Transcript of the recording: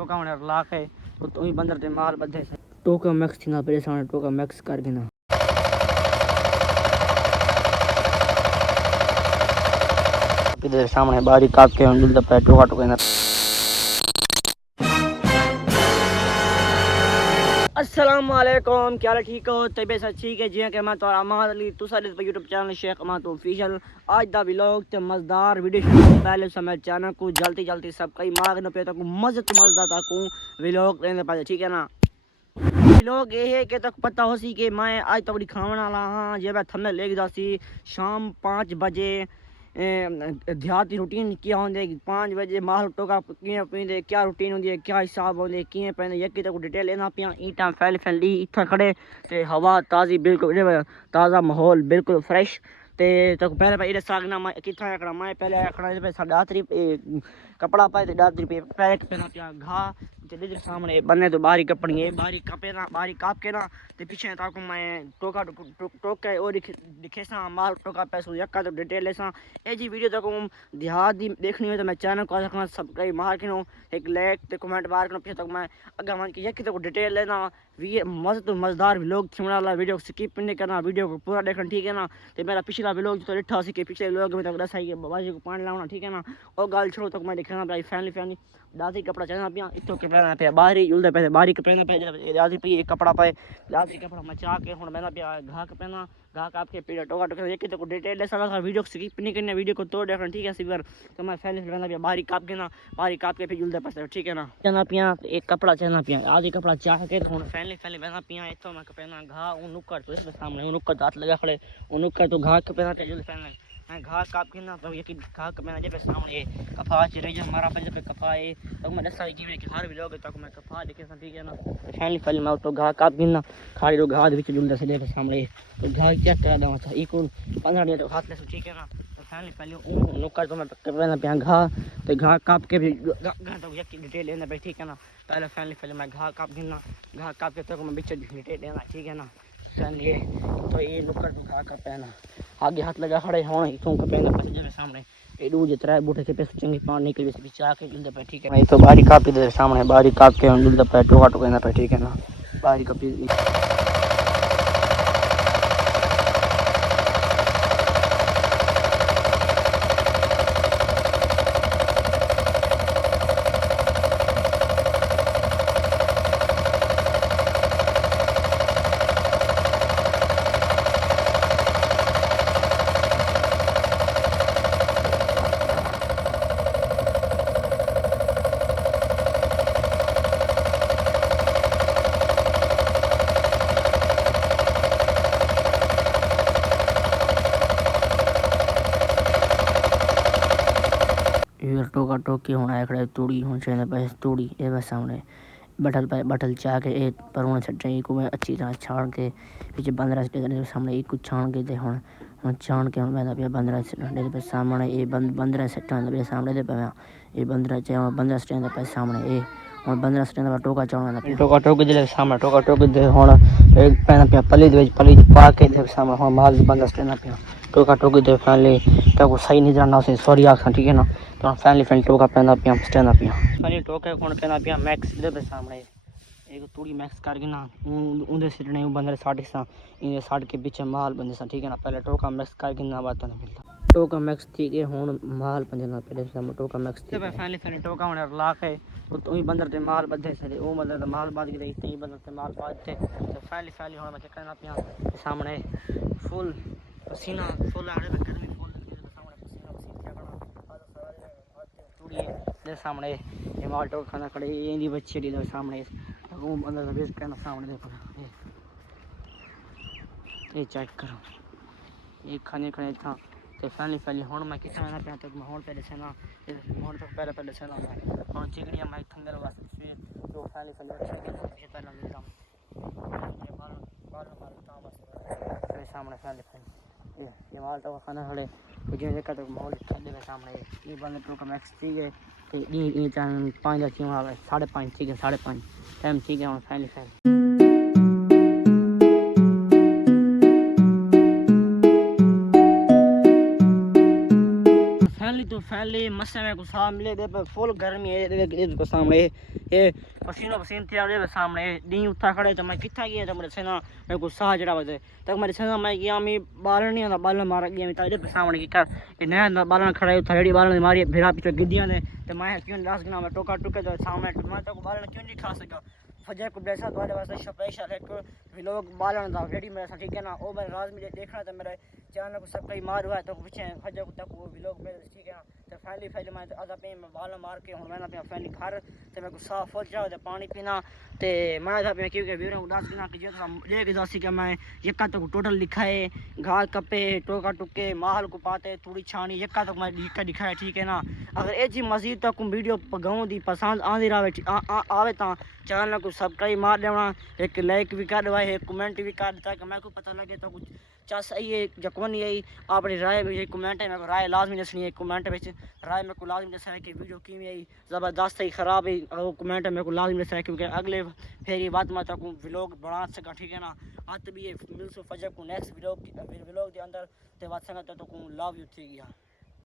टोका होने ला के तो ही बंदर ते माल बधे टोका मैक्स थी ना पहले सामने टोका मैक्स कर देना इधर सामने बारी काट के हम जल्दी पे टोका टोका ना अस्सलाम वालेकुम क्या हाल ठीक हो तबीयत ठीक है जी कि मैं तो अहमद अली तुसा दे YouTube channel Sheikh Ahmad official आज दा व्लॉग ते मजेदार वीडियो शुरू पहले समय चैनल को जल्दी जल्दी सब्सक्राइब मार न पे तक मजे तो मजेदार तक व्लॉग लेने पाए ठीक है ना व्लॉग ये है कि तक पता हो सी कि मैं आज तक दिखाने वाला हाँ जे मैं थंबनेल लेके जासी शाम 5 बजे देहाती रूटीन क्या होंगे 5 बजे माल टोका किए पींदे क्या रूटीन होंगी क्या हिसाब होंगे किए पैंदे यकी तक डिटेल लेना पिया ईटा फैल फैली इतना खड़े ते हवा ताज़ी बिल्कुल ताज़ा माहौल बिल्कुल फ्रेश ते तक पहले पे इधर सागना मैं कितना रखना मैं पहले रखना पे 10 कपड़ा पाए थे 10 रुपये पहले पहना पिया घा ते सामने बने तो बारी कपड़ी है बारी कपे ना बारी काप के ना ते पीछे ताको मैं टोका टोका और दिखे सा माल टोका पैसो यक्का तो डिटेल सा ए जी वीडियो तक देहात दी देखनी हो तो मैं चैनल को रखना सब्सक्राइब मार के एक लाइक ते कमेंट मार के फिर तक मैं अगर मन की यक्की तक डिटेल लेना मस्त मजेदार व्लॉग थीमने वाला वीडियो स्किप नहीं करना वीडियो को पूरा देखना ठीक है ना तो मेरा पिछला व्लॉग जो लिखा सी कि पिछले व्लॉग में तक दसा कि बाबा को पानी लाना ठीक है ना और गाल छोड़ो तक मैं दिखाना भाई फैमिली दादी कपड़ा चलना पिया इतो के पहना पे बाहरी उल्टे पे बारी के पहना पे दादी पे एक कपड़ा पाए दादी कपड़ा मचा के हुन मैंने पिया घा के पहना घा काप के पीड़ा टोका टोका एक तो डिटेल ले सारा वीडियो स्किप नहीं करना वीडियो को तोड़ देखना ठीक है सिवर तो मैं फैमिली पहना पिया बारी काप के ना बारी काप के फिर उल्टे पे ठीक है ना चना पिया एक कपड़ा चना पिया आधी कपड़ा चाह के हुन फैमिली पहना पिया इतो मैं पहना घा नुक्कड़ तो इसके सामने नुक्कड़ हाथ लगा खड़े नुक्कड़ तो घा के पहना जल्दी फैमिली मैं घा काप के ना तो ये घा के मैंने जब सामने कफा चिरे जब मारा पे जब कफा है तो मैं दसा कि हर व्लॉग तक मैं कफा देखे ठीक है ना फैमिली मैं तो घा काप के ना खाली तो घा विच जुलदा से देख सामने तो घा चेक करा दवा था एक 15 दिन तो हाथ ले ठीक है ना तो फैमिली पहले नुक्कड़ तो मैं पहले पिया घा तो घा काप के भी घा तो ये डिटेल लेना पे ठीक है ना पहले फैमिली मैं घा काप के ना घा काप के तो मैं बीच डिटेल लेना ठीक है ना चलिए तो ये नुक्कड़ तो घा का पहना आगे हाथ लगा खड़े हों इतों का पहना पैसे जगह सामने ये दूज तरह बूटे से पैसे चंगी पानी के लिए बिचा के जुलदा पे ठीक है मैं तो बारी कापी दे सामने बारी काप के जुलदा पे टोका टोका पे ठीक है ना बारी कापी टोका टोकी होना है तूड़ी होनी चाहिए पैसे तूड़ी ये बस सामने बटल चाह के एक परोने छट चाहिए को अच्छी तरह छान के पीछे 15 से सामने एक कुछ छान के हम छान के हम मैं 15 से सामने ये 15 सेकंड पे सामने दे पे ये 15 सेकंड पे सामने ये और 15 सेकंड टोका चावना टोका टोक दे सामने टोका टोक दे हुन एक पैना पे पली पा के दे सामने हुन माल 15 सेकंड पे टोका टोक दे फाइनली तो सही नहीं जानना से सॉरी आखा ठीक है ना तो फैमिली टोका पहना पिया स्टैंड पिया फैमिली टोका कौन पहना पिया मैक्स दे पे सामने एक तूड़ी मैक्स करके ना उधर से नहीं बंदर 60 सा इन 60 के पीछे माल बंदे सा ठीक है ना पहले टोका मैक्स करके ना बात ना मिलता टोका मैक्स ठीक है हुन माल पंजना पहले सामने टोका मैक्स ठीक है फैमिली टोका होने ला के तो ही बंदर ते माल बंधे से वो मतलब माल बांध के इतने ही बंदर ते माल बांधते तो फैमिली होने मैं करना पिया सामने फुल पसीना फुल आ रहा है गर्मी फुल सामने ये माल टोका खाना खड़े ये बच्चे दी सामने वो अंदर वेस्ट करना सामने देखो ये चेक करो ये खाने खड़े था तो फैमिली हुन मैं कितना ना पे तक माहौल पहले से ना माहौल तो पहले से ना हुन चिकड़ियां मैं थंगल वास्ते फिर जो फैमिली ये पहले ले जाऊं ये बाल ता बस सामने फैमिली ये माल तो खाना खड़े मुझे देखा तो माहौल ठंडे में सामने ये बंद टोका मैक्स ठीक है तो ये चांद 5 5:30 ठीक है 5:30 टाइम ठीक है फैमिली फैनली मस्से में को सामने दे पे फुल गर्मी है दे को सामने ये पसीनो पसीन थे दे सामने डी उठा खड़े तो मैं किथा गया तो मेरे सेना मैं को साह जड़ा वजे तक मेरे सेना मैं गया मी बाल नहीं आंदा बाल मार गया मी ताजे पे सामने की कर ये नया बाल खड़े थड़ी बाल मारी भेड़ा पीछे गिद्दियां ने ते मैं क्यों दास गना मैं टोका टुके तो सामने मैं तो बाल क्यों नहीं खा सका फजर को ब्लेसा तुम्हारे वास्ते स्पेशल एक व्लॉग बालन दा रेडी मेरे ठीक है ना ओ मैं राज में देखना तो मेरे चैनल को सब्सक्राइब मार हुआ तो पीछे फजर को तक वो व्लॉग मेरे ठीक है ना तो फैमिली मैं आधा पे मैं बाल मार के हुन मैं अपना फैमिली घर ते मैं को साफ हो जाओ ते पानी पीना ते मैं था पे क्योंकि वीडियो उदास गना कि जो लेके जासी के मैं यक्का तो टोटल लिखा है घास कपे टोका टुके माल को पाते थोड़ी छानी यक्का तो मैं दिखाया ठीक है ना अगर ए जी मजीद तक वीडियो गाँव दी पसंद आंदी रहे आवे ता चैनल को सब्सक्राइब मार देना एक लाइक भी कर दवा एक कमेंट भी कर ताकि मैं को पता लगे तो कुछ चा सही है जकवन यही अपनी राय में कमेंट है मेरे को राय लाजमी दसनी है कमेंट में राय मेरे को लाजमी दसना है कि वीडियो की आई ज़बरदस्त है ख़राब है कमेंट है मेरे को लाजमी दसना है क्योंकि अगले फेरी बात मैं तक व्लॉग बना सका ठीक है ना आज भी ये मिल सो फजर को नेक्स्ट व्लॉग के अंदर ते बात संगत तो लव यू ठीक है।